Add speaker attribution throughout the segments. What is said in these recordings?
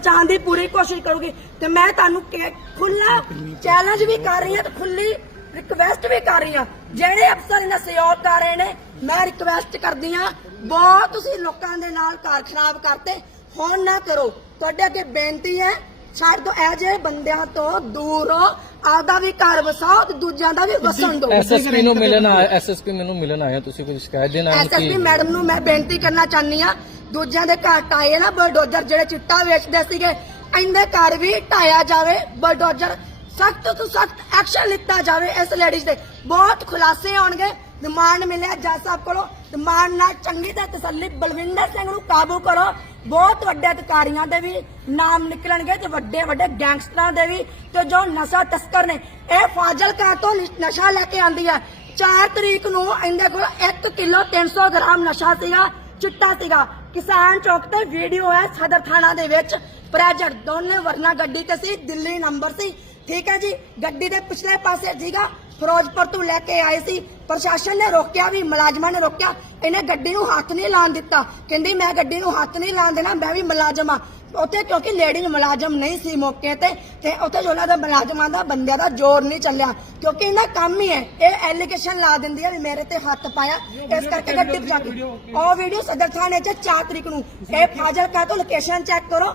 Speaker 1: ਬਚਾਉਣ ਦੀ ਪੂਰੀ ਕੋਸ਼ਿਸ਼ ਕਰੂਗੀ ਤੇ ਮੈਂ ਤੁਹਾਨੂੰ ਖੁੱਲਾ ਚੈਲੰਜ ਵੀ ਕਰ ਰਹੀ ਹਾਂ ਤੇ ਖੁੱਲੀ ਰਿਕਵੈਸਟ ਵੀ ਕਰ ਰਹੀ ਹਾਂ। ਜਿਹੜੇ ਅਫਸਰ ਇਹਨਾਂ ਸਹਿਯੋਗ ਕਰ ਰਹੇ ਨੇ, ਮੈਂ ਰਿਕਵੈਸਟ ਕਰਦੀ ਹਾਂ, ਬਹੁਤ ਤੁਸੀਂ ਲੋਕਾਂ ਦੇ ਨਾਲ ਕਾਰ ਖਰਾਬ ਕਰਤੇ, ਹੁਣ ਨਾ ਕਰੋ। ਤੁਹਾਡੇ ਅੱਗੇ ਬੇਨਤੀ ਹੈ ਛੱਡ ਦੋ ਇਹ ਜਿਹੇ ਬੰਦਿਆਂ ਤੋਂ ਦੂਰ ਆਪਦਾ ਵੀ ਘਰ ਵਸਾਓ ਤੇ ਦੂਜਿਆਂ ਦਾ ਵੀ ਵਸਣ ਦਿਓ।
Speaker 2: ਐਸਐਸਪੀ ਨੂੰ ਮਿਲਣ ਆਇਆ ਐਸਐਸਪੀ ਮੈਨੂੰ ਮਿਲਣ ਆਇਆ ਤੁਸੀਂ ਕੋਈ ਸ਼ਿਕਾਇਤ ਦੇਣ ਆਏ ਹੋ
Speaker 1: ਐਸਐਸਪੀ ਮੈਡਮ ਨੂੰ ਮੈਂ ਬੇਨਤੀ ਕਰਨਾ ਚਾਹਨੀ ਆ ਦੂਜਿਆਂ ਦੇ ਘਰ ਟਾਏ ਨਾ ਬਲਡੋਜ਼ਰ ਜਿਹੜੇ ਚਿੱਟਾ ਵੇਚਦੇ ਸੀਗੇ ਇਹਦੇ ਘਰ ਵੀ ਢਾਇਆ ਜਾਵੇ ਬਲਡੋਜ਼ਰ ਸਖਤ ਤੋਂ ਸਖਤ ਐਕਸ਼ਨ ਲਿੱਤਾ ਜਾਵੇ ਇਸ ਲੇਡੀਜ਼ ਤੇ ਬਹੁਤ ਖੁਲਾਸੇ ਆਉਣਗੇ ਰਿਮਾਂਡ ਮਿਲਿਆ ਜੱਜ ਸਾਹਿਬ ਕੋਲੋਂ। ਰਿਮਾਂਡ ਨਾਲ ਚੰਗੀ ਤਰ੍ਹਾਂ ਤਸੱਲੀ ਬਲਵਿੰਦਰ ਸਿੰਘ ਨੂੰ ਕਾਬੂ ਕਰੋ। ਬਹੁਤ ਵੱਡੇ ਅਧਿਕਾਰੀਆਂ ਦੇ ਵੀ ਨਾਮ ਨਿਕਲਣਗੇ ਤੇ ਵੱਡੇ ਵੱਡੇ ਗੈਂਗਸਟਰਾਂ ਦੇ ਵੀ ਤੇ ਜੋ ਨਸ਼ਾ ਤਸਕਰ ਨੇ, ਇਹ ਫਾਜ਼ਿਲਕਾ ਤੋਂ ਨਸ਼ਾ ਲੈ ਕੇ ਆਂਦੀ ਹੈ 4 ਤਰੀਕ ਨੂੰ ਇਹਦੇ ਕੋਲ 1 ਕਿਲੋ 300 ਗ੍ਰਾਮ ਨਸ਼ਾ ਸੀਗਾ, ਚਿੱਟਾ ਸੀਗਾ। ਕਿਸਾਨ ਚੌਕ ਤੇ ਵੀਡੀਓ ਹੈ ਸਦਰ ਥਾਣਾ ਦੇ ਵਿੱਚ। ਪ੍ਰੈਜੈਂਟ ਦੋਨੇ ਵਰਨਾ ਗੱਡੀ ਤੇ ਸੀ, ਦਿੱਲੀ ਨੰਬਰ ਸੀ। ਠੀਕ ਹੈ ਜੀ, ਗੱਡੀ ਦੇ ਪਿਛਲੇ ਪਾਸੇ ਸੀਗਾ। ਫਿਰੋਜ਼ਪੁਰ ਤੋਂ ਲੈ ਕੇ ਆਏ ਸੀ। ਪ੍ਰਸ਼ਾਸਨ ਨੇ ਰੋਕਿਆ ਵੀ ਮੁਲਾਜ਼ਮਾਂ ਨੇ ਰੋਕਿਆ। ਇਹਨੇ ਗੱਡੀ ਨੂੰ ਹੱਥ ਨਹੀਂ ਲਾਉਣ ਦਿੱਤਾ। ਕਹਿੰਦੀ ਮੈਂ ਗੱਡੀ ਨੂੰ ਹੱਥ ਨਹੀਂ ਲਾਉਣ ਦੇਣਾ ਮੈਂ ਵੀ ਮੁਲਾਜ਼ਮ ਆ ਉੱਥੇ ਕਿਉਂਕਿ ਲੇਡੀ ਮੁਲਾਜ਼ਮ ਨਹੀਂ ਸੀ ਮੌਕੇ ਤੇ ਤੇ ਉੱਥੇ ਜੋ ਉਹਨਾਂ ਦਾ ਮੁਲਾਜ਼ਮਾਂ ਦਾ ਬੰਦਿਆਂ ਦਾ ਜ਼ੋਰ ਨਹੀਂ ਚੱਲਿਆ। ਕਿਉਂਕਿ ਇਹਨਾਂ ਕੰਮ ਹੀ ਹੈ। ਇਹ ਐਲੀਗੇਸ਼ਨ ਲਾ ਦਿੰਦੀ ਹੈ ਵੀ ਮੇਰੇ ਤੇ ਹੱਥ ਪਾਇਆ। ਇਸ ਕਰਕੇ ਗੱਡੀ ਕੇ ਉਹ ਵੀਡੀਓ ਸਦਰ ਥਾਣੇ 'ਚ 4 ਤਰੀਕ ਨੂੰ। ਇਹ ਫਾਜ਼ਿਲਕਾ ਤੋਂ ਲੋਕੇਸ਼ਨ ਚੈੱਕ ਕਰੋ।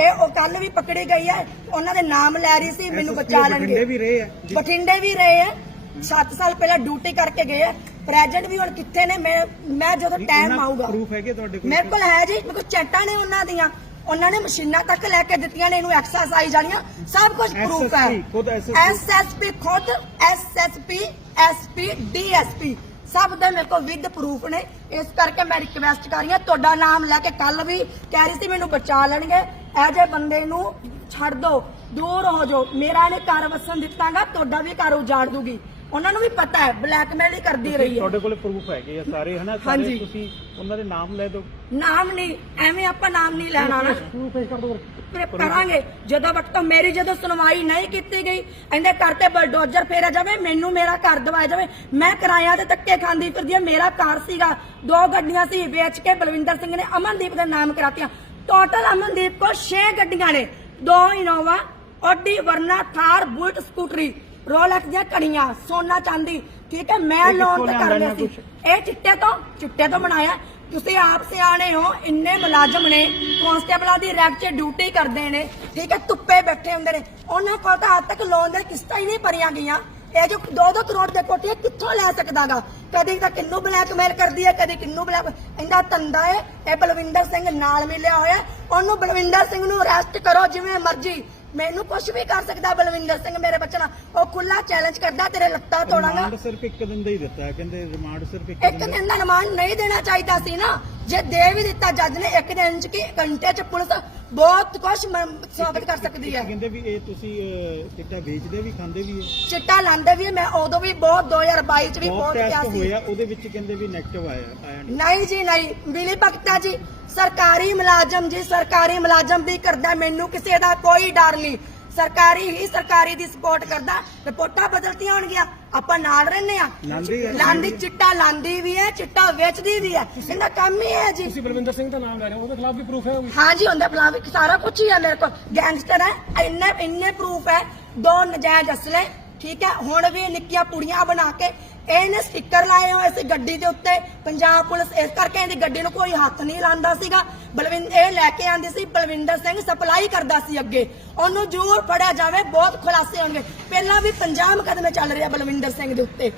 Speaker 1: ਇਹ ਉਹ ਕੱਲ ਵੀ ਪਕੜੀ ਗਈ ਹੈ। ਉਹਨਾਂ ਦੇ ਨਾਮ ਲੈ ਰਹੀ ਸੀ ਮੈਨੂੰ ਬਚਾ
Speaker 3: ਬਠਿੰਡੇ
Speaker 1: ਲੈਣਗੇ
Speaker 3: ਵੀ ਰਹੇ ਆ
Speaker 1: ਬਠਿੰਡੇ ਵੀ ਰਹੇ ਆ 7 ਸਾਲ ਪਹਿਲਾਂ ਡਿਊਟੀ ਕਰਕੇ ਗਏ ਆ ਪ੍ਰੈਜ਼ੈਂਟ ਵੀ ਹੁਣ ਕਿੱਥੇ ਨੇ ਮੈਂ ਮੈਂ ਜਦੋਂ ਟਾਈਮ ਆਊਗਾ।
Speaker 3: ਪ੍ਰੂਫ ਹੈਗੇ ਤੁਹਾਡੇ ਕੋਲ?
Speaker 1: ਮੇਰੇ ਕੋਲ ਹੈ ਜੀ ਮੇਰੇ ਕੋਲ ਚੈਟਾਂ ਨੇ ਉਹਨਾਂ ਦੀਆਂ। ਉਹਨਾਂ ਨੇ ਮਸ਼ੀਨਾਂ ਤੱਕ ਲੈ ਕੇ ਦਿੱਤੀਆਂ ਨੇ ਇਹਨੂੰ ਐਕਸਰਸਾਈਜ਼ ਜਾਣੀਆਂ ਸਭ ਕੁਝ ਪ੍ਰੂਫ ਹੈ। ਐਸਐਸਪੀ ਖੁਦ ਐਸਐਸਪੀ ਐਸਪੀ ਡੀਐਸਪੀ ਸਭ ਦੇ ਮੇਰੇ ਕੋਲ ਵਿਦ ਪ੍ਰੂਫ ਨੇ। ਇਸ ਕਰਕੇ ਮੈਂ ਰਿਕਵੈਸਟ ਕਰ ਰਹੀ ਹਾਂ ਤੁਹਾਡਾ ਨਾਮ ਲੈ ਕੇ ਕੱਲ ਵੀ ਕਹਿ ਰਹੀ ਸੀ ਮੈਨੂੰ ਬਚਾ ਲੈਣਗੇ। ਇਹ ਜੇ ਬੰਦੇ ਨੂੰ ਛੱਡ ਦਿਓ ਦੂਰ ਹੋ ਜਾਓ। ਮੇਰਾ ਇਹਨੇ ਘਰ ਵਸਣ ਦਿੱਤਾਗਾ ਤੁਹਾਡਾ ਵੀ ਘਰ ਉਜਾੜ ਦੂਗੀ। ਉਹਨਾਂ ਨੂੰ ਵੀ ਪਤਾ ਹੈ ਬਲੈਕਮੇਲ ਹੀ ਕਰਦੀ ਰਹੀ ਹੈ।
Speaker 3: ਤੁਹਾਡੇ ਕੋਲ ਪ੍ਰੂਫ ਹੈਗੇ ਆ ਸਾਰੇ ਹਨਾ?
Speaker 1: ਹਾਂਜੀ।
Speaker 3: ਸਾਰੇ ਤੁਸੀਂ ਉਹਨਾਂ ਦੇ ਨਾਮ ਲੈ ਦਿਓ।
Speaker 1: ਨਾਮ ਨਹੀਂ ਐਵੇਂ ਆਪਾਂ ਨਾਮ ਨਹੀਂ ਲੈਣਾ ਨਾ। ਫਿਰ ਕਰਾਂਗੇ। ਜਦੋਂ ਵਕਤ ਮੇਰੀ ਜਦੋਂ ਸੁਣਵਾਈ ਨਹੀਂ ਕੀਤੀ ਗਈ ਇਹਦੇ ਘਰ ਤੇ ਬਲਡੋਜ਼ਰ ਫੇਰਿਆ ਜਾਵੇ ਮੈਨੂੰ ਮੇਰਾ ਘਰ ਦਵਾਇਆ ਜਾਵੇ। ਮੈਂ ਕਿਰਾਇਆ ਤੇ ਧੱਕੇ ਖਾਂਦੀ ਫਿਰਦੀ ਹਾਂ ਮੇਰਾ ਘਰ ਸੀਗਾ। ਦੋ ਗੱਡੀਆਂ ਸੀ ਵੇਚ ਕੇ ਬਲਵਿੰਦਰ ਸਿੰਘ ਨੇ ਅਮਨਦੀਪ ਦਾ ਨਾਮ ਕਰਾਤੀਆਂ। ਟੋਟਲ ਅਮਨਦੀਪ ਕੋਲ 6 ਗੱਡੀਆਂ ਨੇ। ਦੋ Innova Audi Verna Thar bullet ਸਕੂਟਰੀ ਰੋਲੈਕਸ ਦੀਆਂ ਕੜੀਆਂ ਸੋਨਾ ਚਾਂਦੀ। ਠੀਕ ਹੈ ਮੈਂ ਲੋਨ ਤੇ ਕਰ ਲਿਆ ਸੀ। ਇਹ ਚਿੱਟੇ ਤੋਂ ਚਿੱਟੇ ਤੋਂ ਬਣਾਇਆ। ਤੁਸੀਂ ਆਪ ਸਿਆਣੇ ਹੋ ਇੰਨੇ ਮੁਲਾਜ਼ਮ ਨੇ। ਕਾਂਸਟੇਬਲਾਂ ਦੀ ਰੈਕ 'ਚ ਡਿਊਟੀ ਕਰਦੇ ਨੇ। ਠੀਕ ਹੈ ਧੁੱਪੇ ਬੈਠੇ ਹੁੰਦੇ ਨੇ। ਉਹਨਾਂ ਕੋਲ ਤਾਂ ਅੱਜ ਤੱਕ ਲੋਨ ਦੇ ਕਿਸ਼ਤਾਂ ਹੀ ਨਹੀਂ ਭਰੀਆਂ ਗਈਆਂ। ਇਹ ਜੋ 2-2 ਕਰੋੜ ਦੇ ਕੋਠੀ ਕਿੱਥੋਂ ਲੈ ਸਕਦਾਗਾ? ਕਦੀ ਤਾਂ ਕਿੰਨੂੰ ਬਲੈਕਮੇਲ ਕਰਦੀ ਹੈ ਕਦੀ ਕਿੰਨੂੰ ਬਲੈਕ ਇਹਦਾ ਤੰਦਾ ਹੈ ਇਹ ਬਲਵਿੰਦਰ ਸਿੰਘ ਨਾਲ ਮਿਲਿਆ ਹੋਇਆ ਉਹਨੂੰ ਬਲਵਿੰਦਰ ਸਿੰਘ ਨੂੰ ਅਰੈਸਟ ਕਰੋ ਜਿਵੇਂ ਮਰਜ਼ੀ। ਮੈਨੂੰ ਕੁਝ ਵੀ ਕਰ ਸਕਦਾ ਬਲਵਿੰਦਰ ਸਿੰਘ ਮੇਰੇ ਬੱਚੇ ਨਾਲ। ਉਹ ਖੁੱਲਾ ਚੈਲੰਜ ਕਰਦਾ ਤੇਰੇ ਲੱਤਾਂ ਤੋੜਾਂਗਾ।
Speaker 3: ਰਿਮਾਂਡ ਸਿਰਫ ਇੱਕ ਦਿਨ ਦਾ ਹੀ ਦਿੱਤਾ ਕਹਿੰਦੇ ਰਿਮਾਂਡ ਸਿਰਫ ਇੱਕ
Speaker 1: ਇੱਕ
Speaker 3: ਦਿਨ ਦਾ।
Speaker 1: ਦਿਨ ਦਾ ਰਿਮਾਂਡ ਨਹੀਂ ਦੇਣਾ ਚਾਹੀਦਾ ਸੀ ਨਾ। ਜੇ ਦੇ ਵੀ ਦਿੱਤਾ ਜੱਜ ਨੇ ਇੱਕ ਦਿਨ ਚ ਕੀ ਘੰਟੇ ਚ ਪੁਲਿਸ ਬਹੁਤ ਕੁਝ ਸਾਬਤ ਕਰ ਸਕਦੀ ਹੈ।
Speaker 3: ਕਹਿੰਦੇ ਵੀ ਇਹ ਤੁਸੀਂ ਚਿੱਟਾ ਵੇਚਦੇ ਵੀ ਖਾਂਦੇ ਵੀ ਹੈ।
Speaker 1: ਚਿੱਟਾ ਲਾਂਦੇ ਵੀ ਮੈਂ ਉਦੋਂ ਵੀ ਬਹੁਤ 2022 ਚ ਵੀ
Speaker 3: ਬਹੁਤ ਟੈਸਟ
Speaker 1: ਸੀ।
Speaker 3: ਹੋਇਆ ਉਹਦੇ ਵਿੱਚ ਕਹਿੰਦੇ ਵੀ 네ਗੇਟਿਵ ਆਇਆ ਨਹੀਂ।
Speaker 1: ਨਹੀਂ ਜੀ ਨਹੀਂ। ਬਿਲੀ ਭਗਤਾ ਜੀ ਸਰਕਾਰੀ ਮੁਲਾਜ਼ਮ ਜੀ ਸਰਕਾਰੀ ਮੁਲਾਜ਼ਮ ਵੀ ਕਰਦਾ ਮੈਨੂੰ ਕਿਸੇ ਦਾ ਕੋਈ ਡਰ ਨਹੀਂ। ਸਰਕਾਰੀ ਹੀ ਸਰਕਾਰੀ ਦੀ ਸਪੋਰਟ ਕਰਦਾ ਰਿਪੋਰਟਾਂ ਬਦਲਤੀਆਂ ਹੋਣਗੀਆਂ ਆਪਾਂ ਨਾਲ ਰਹਿੰਦੇ ਆ
Speaker 3: ਲਾਂਦੀ ਹੈ।
Speaker 1: ਲਾਂਦੀ ਚਿੱਟਾ ਲਾਂਦੀ ਵੀ ਹੈ ਚਿੱਟਾ ਵੇਚਦੀ ਵੀ ਹੈ। ਇਹਦਾ ਕੰਮ ਹੀ ਹੈ ਜੀ।
Speaker 4: ਤੁਸੀਂ ਬਲਵਿੰਦਰ ਸਿੰਘ ਦਾ ਨਾਮ ਲੈ ਰਹੇ ਹੋ ਉਹਦੇ ਖਿਲਾਫ ਵੀ ਪ੍ਰੂਫ ਹੈ
Speaker 1: ਹਾਂ ਜੀ ਹੁੰਦਾ ਫਲਾਵੀ ਸਾਰਾ ਕੁਝ ਹੀ ਹੈ ਮੇਰੇ ਕੋਲ। ਗੈਂਗਸਟਰ ਹੈ ਇੰਨੇ ਇੰਨੇ ਪ੍ਰੂਫ ਹੈ ਦੋ ਨਜਾਇਜ਼ ਅਸਲੇ ਠੀਕ ਹੈ। ਹੁਣ ਵੀ ਨਿੱਕੀਆਂ ਪੁੜੀਆਂ ਬਣਾ ਕੇ ਇਹਨੇ ਸਟicker ਲਾਏ ਹੋਏ ਸੀ ਗੱਡੀ ਦੇ ਉੱਤੇ। ਪੰਜਾਬ ਪੁਲਿਸ ਇਸ ਕਰਕੇ ਇਹਦੀ ਗੱਡੀ ਨੂੰ ਕੋਈ ਹੱਥ ਨਹੀਂ ਲਾਉਂਦਾ ਸੀਗਾ। ਬਲਵਿੰਦਰ ਇਹ ਲੈ ਕੇ ਆਂਦੀ ਸੀ ਬਲਵਿੰਦਰ ਸਿੰਘ ਸਪਲਾਈ ਕਰਦਾ ਸੀ ਅੱਗੇ। ਉਹਨੂੰ ਜ਼ਰੂਰ ਫੜਿਆ ਜਾਵੇ ਬਹੁਤ ਖੁਲਾਸੇ ਹੋਣਗੇ। ਪਹਿਲਾਂ ਵੀ 50 ਮੁਕੱਦਮੇ ਚੱਲ ਰਹੇ ਬਲਵਿੰਦਰ ਸਿੰਘ ਦੇ ਉੱਤੇ।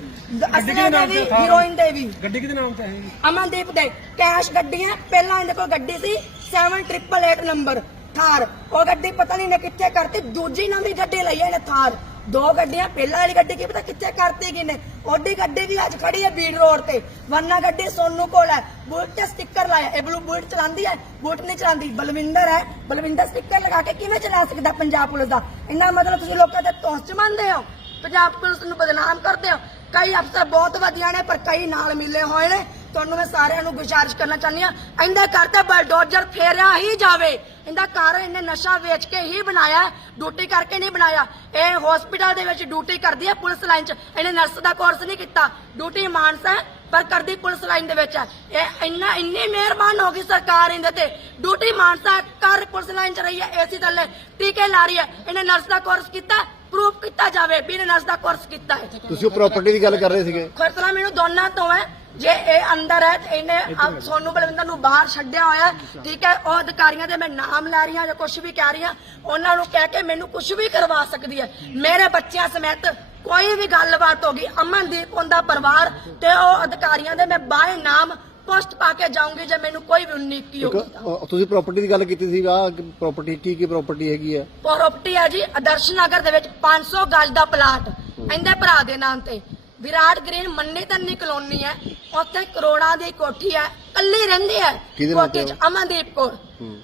Speaker 1: ਅਸਲੇ ਦੇ ਵੀ ਹੀਰੋਇਨ ਦੇ ਵੀ।
Speaker 4: ਗੱਡੀ ਕਿਹਦੇ ਨਾਮ ਤੇ ਹੈ
Speaker 1: ਅਮਨਦੀਪ ਦੇ। ਕੈਸ਼ ਗੱਡੀਆਂ ਪਹਿਲਾਂ ਇਹਦੇ ਕੋਲ ਗੱਡੀ ਸੀ 7888 ਨੰਬਰ ਥਾਰ। ਉਹ ਗੱਡੀ ਪਤਾ ਨਹੀਂ ਨੇ ਕਿੱਥੇ ਕਰਤੀ ਦੂਜੀ ਨਵੀਂ ਗੱਡੀ ਲਈ ਇਹਨੇ ਥਾਰ। ਦੋ ਗੱਡੀਆਂ, ਪਹਿਲਾਂ ਵਾਲੀ ਗੱਡੀ ਕੀ ਪਤਾ ਕਿੱਥੇ ਕਰਤੀ ਗਈ ਉਹਦੀ ਗੱਡੀ ਵੀ ਅੱਜ ਖੜੀ ਹੈ ਬੀੜ ਰੋਡ ਤੇ। ਵਰਨਾ ਗੱਡੀ ਸੋਨੂ ਕੋਲ ਹੈ। ਬੁਲਟ ਤੇ ਸਟicker ਲਾਇਆ। ਇਹ ਬਲੂ ਬੁਲਟ ਚਲਾਉਂਦੀ ਹੈ, ਬੁਲਟ ਨਹੀਂ ਚਲਾਉਂਦੀ। ਬਲਵਿੰਦਰ ਹੈ। ਬਲਵਿੰਦਰ ਸਟicker ਲਗਾ ਕੇ ਕਿਵੇਂ ਚਲਾ ਸਕਦਾ ਪੰਜਾਬ ਪੁਲਿਸ ਦਾ? ਇੰਨਾ ਮਤਲਬ ਤੁਸੀਂ ਲੋਕਾਂ ਦੇ ਤੋਸ ਮੰਨਦੇ ਹੋ। ਪੰਜਾਬ ਪੁਲਿਸ ਨੂੰ ਬਦਨਾਮ ਕਰਦੇ ਹੋ। ਕਈ ਅਫਸਰ ਬਹੁਤ ਵਧੀਆ ਨੇ, ਪਰ ਕਈ ਨਾਲ ਮਿਲੇ ਹੋਏ ਨੇ। ਤੁਹਾਨੂੰ ਮੈਂ ਸਾਰਿਆਂ ਨੂੰ ਗੁਜ਼ਾਰਿਸ਼ ਕਰਨਾ ਚਾਹੁੰਦੀ ਆ ਇਹਦੇ ਘਰ ਤੇ ਬਲਡੋਜ਼ਰ ਫੇਰਿਆ ਹੀ ਜਾਵੇ। ਇਹਦਾ ਘਰ ਇਹਨੇ ਨਸ਼ਾ ਵੇਚ ਕੇ ਹੀ ਬਣਾਇਆ ਡਿਊਟੀ ਕਰਕੇ ਨਹੀਂ ਬਣਾਇਆ। ਇਹ ਹਸਪੀਟਲ ਦੇ ਵਿੱਚ ਡਿਊਟੀ ਕਰਦੀ ਹੈ ਪੁਲਿਸ ਲਾਈਨ 'ਚ। ਇਹਨੇ ਨਰਸ ਦਾ ਕੋਰਸ ਨਹੀਂ ਕੀਤਾ। ਡਿਊਟੀ ਮਾਨਸਾ ਹੈ, ਪਰ ਕਰਦੀ ਪੁਲਿਸ ਲਾਈਨ ਦੇ ਵਿੱਚ ਹੈ। ਇਹ ਇੰਨਾ ਇੰਨੀ ਮਿਹਰਬਾਨ ਹੋ ਗਈ ਸਰਕਾਰ ਇਹਦੇ ਤੇ। ਡਿਊਟੀ ਮਾਨਸਾ ਕਰ ਪੁਲਿਸ ਲਾਈਨ 'ਚ ਰਹੀ ਹੈ ਏਸੀ ਥੱਲੇ ਟੀਕੇ ਲਾ ਰਹੀ ਹੈ। ਇਹਨੇ ਨਰਸ ਦਾ ਕੋਰਸ ਕੀਤਾ ਪ੍ਰੂਫ ਕੀਤਾ ਜਾਵੇ ਵੀ ਇਹਨੇ ਨਰਸ ਦਾ ਕੋਰਸ ਕੀਤਾ ਹੈ।
Speaker 5: ਤੁਸੀਂ ਉਹ ਪ੍ਰਾਪਰਟੀ ਦੀ ਗੱਲ ਕਰ ਰਹੇ ਸੀਗੇ।
Speaker 1: ਖਤਰਾ ਮੈਨੂੰ ਦੋਨਾਂ ਤੋਂ ਹੈ। ਜੇ ਇਹ ਅੰਦਰ ਹੈ ਤੇ ਇਹਨੇ ਸੋਨੂੰ ਬਲਵਿੰਦਰ ਨੂੰ ਬਾਹਰ ਛੱਡਿਆ ਹੋਇਆ ਠੀਕ ਹੈ ਉਹ ਅਧਿਕਾਰੀਆਂ ਦੇ ਮੈਂ ਨਾਮ ਲੈ ਰਹੀ ਹਾਂ ਜਾਂ ਕੁਝ ਵੀ ਕਹਿ ਰਹੀ ਹਾਂ ਉਹਨਾਂ ਨੂੰ ਕਹਿ ਕੇ ਮੈਨੂੰ ਕੁਝ ਵੀ ਕਰਵਾ ਸਕਦੀ ਹੈ। ਮੇਰੇ ਬੱਚਿਆਂ ਸਮੇਤ ਕੋਈ ਵੀ ਗੱਲਬਾਤ ਹੋ ਗਈ ਅਮਨਦੀਪ ਉਹਦਾ ਪਰਿਵਾਰ ਤੇ ਉਹ ਅਧਿਕਾਰੀਆਂ ਦੇ ਮੈਂ ਬਾਏ ਨਾਮ ਪੋਸਟ ਪਾ ਕੇ ਜਾਊਂਗੀ ਜੇ ਮੈਨੂੰ ਕੋਈ ਵੀ ਉਨੀਕੀ ਤਾਂ।
Speaker 5: ਅ, ਤੁਸੀਂ ਪ੍ਰਾਪਰਟੀ ਦੀ ਗੱਲ ਕੀਤੀ ਸੀ ਆ ਪ੍ਰਾਪਰਟੀ ਕੀ ਕੀ ਪ੍ਰਾਪਰਟੀ ਹੈਗੀ ਹੈ?
Speaker 1: ਪ੍ਰਾਪਰਟੀ ਹੈ ਜੀ ਆਦਰਸ਼ ਨਗਰ ਦੇ ਵਿੱਚ 500 ਗਜ ਦਾ ਪਲਾਟ ਇਹਦੇ ਭਰਾ ਦੇ ਨਾਮ ਤੇ। ਵਿਰਾਟ ਗ੍ਰੀਨ ਮੰਨੀ ਤੰਨੀ ਕਲੋਨੀ ਹੈ। ਉੱਥੇ ਕਰੋੜਾਂ ਦੀ ਕੋਠੀ ਹੈ ਕੱਲੀ ਰਹਿੰਦੀ ਹੈ
Speaker 5: ਕਿਹਦੇ
Speaker 1: ਕੋਠੀ 'ਚ? Amandeep Kaur.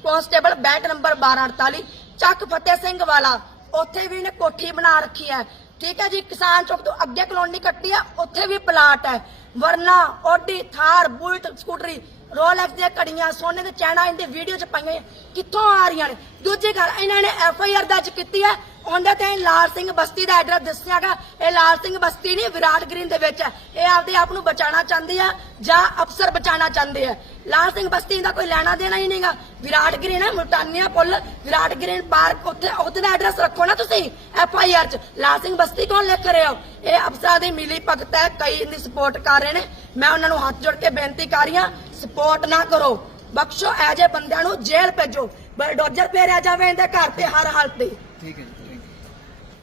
Speaker 1: Constable belt number 1248 Chak Fateh Singh ਵਾਲਾ। ਉੱਥੇ ਵੀ ਇਹਨੇ ਕੋਠੀ ਬਣਾ ਰੱਖੀ ਹੈ। ਠੀਕ ਹੈ ਜੀ ਕਿਸਾਨ ਚੌਕ ਤੋਂ ਅੱਗੇ ਕਲੋਨੀ ਕੱਟੀ ਹੈ ਉੱਥੇ ਵੀ ਪਲਾਟ ਹੈ। ਵਰਨਾ, ਓਡੀ, ਥਾਰ, ਬੁਲਟ, ਸਕੂਟਰੀ, ਰੋਲੈਕਸ ਦੀਆਂ ਘੜੀਆਂ, ਸੋਨੇ ਦੇ ਚੈਨਾ ਇਹਦੇ ਵੀਡੀਓ ਚ ਪਾਈਆਂ ਕਿੱਥੋਂ ਆ ਰਹੀਆਂ ਨੇ? ਦੂਜੀ ਗੱਲ, ਇਹਨਾਂ ਨੇ ਐਫ ਆਈ ਆਰ ਦਰਜ ਕੀਤੀ ਹੈ। ਉਹਦੇ ਤੇ ਲਾਲ ਸਿੰਘ ਬਸਤੀ ਦਾ ਐਡਰੈਸ ਦੱਸਿਆਗਾ ਇਹ ਲਾਲ ਸਿੰਘ ਬਸਤੀ ਨਹੀਂ, ਵਿਰਾਟ ਗ੍ਰੀਨ ਦੇ ਵਿੱਚ ਹੈ। ਇਹ ਆਪਦੇ ਆਪ ਨੂੰ ਬਚਾਉਣਾ ਚਾਹੁੰਦੀ ਆ ਜਾਂ ਅਫਸਰ ਬਚਾਉਣਾ ਚਾਹੁੰਦੇ ਆ? ਲਾਲ ਸਿੰਘ ਬਸਤੀ ਦਾ ਕੋਈ ਲੈਣਾ ਦੇਣਾ ਹੀ ਨਹੀਂਗਾ। ਵਿਰਾਟ ਗ੍ਰੀਨ ਹੈ, ਮੁਲਤਾਨੀਆ ਪੁੱਲ, ਵਿਰਾਟ ਗ੍ਰੀਨ ਪਾਰਕ, ਉੱਥੇ ਉੱਥੇ ਦਾ ਐਡਰੈਸ ਰੱਖੋ ਨਾ ਤੁਸੀਂ, ਐਫ ਆਈ ਆਰ ਚ। ਲਾਲ ਸਿੰਘ ਬਸਤੀ ਕੌਣ ਲਿਖ ਰਹੇ ਹੋ ਇਹ ਅਫਸਰਾਂ ਦੀ ਮਿਲੀ ਭਗਤ ਹੈ, ਕਈ ਇਹਦੀ ਸਪੋਰਟ ਕਰ ਰਹੇ ਨੇ। ਮੈਂ ਉਹਨਾਂ ਨੂੰ ਹੱਥ ਜੋੜ ਕੇ ਬੇਨਤੀ ਕਰ ਰਹੀ ਹਾਂ ਸਪੋਰਟ ਨਾ ਕਰੋ। ਬਖਸ਼ੋ ਐਜੇ ਬੰਦਿਆਂ ਨੂੰ ਜੇਲ੍ਹ ਭੇਜੋ। ਬਲਡੋਜ਼ਰ ਫੇਰਿਆ ਜਾਵੇ ਇਹਦੇ ਘਰ ਤੇ ਹਰ ਹਾਲਤ ਤੇ
Speaker 4: ਠੀਕ ਹੈ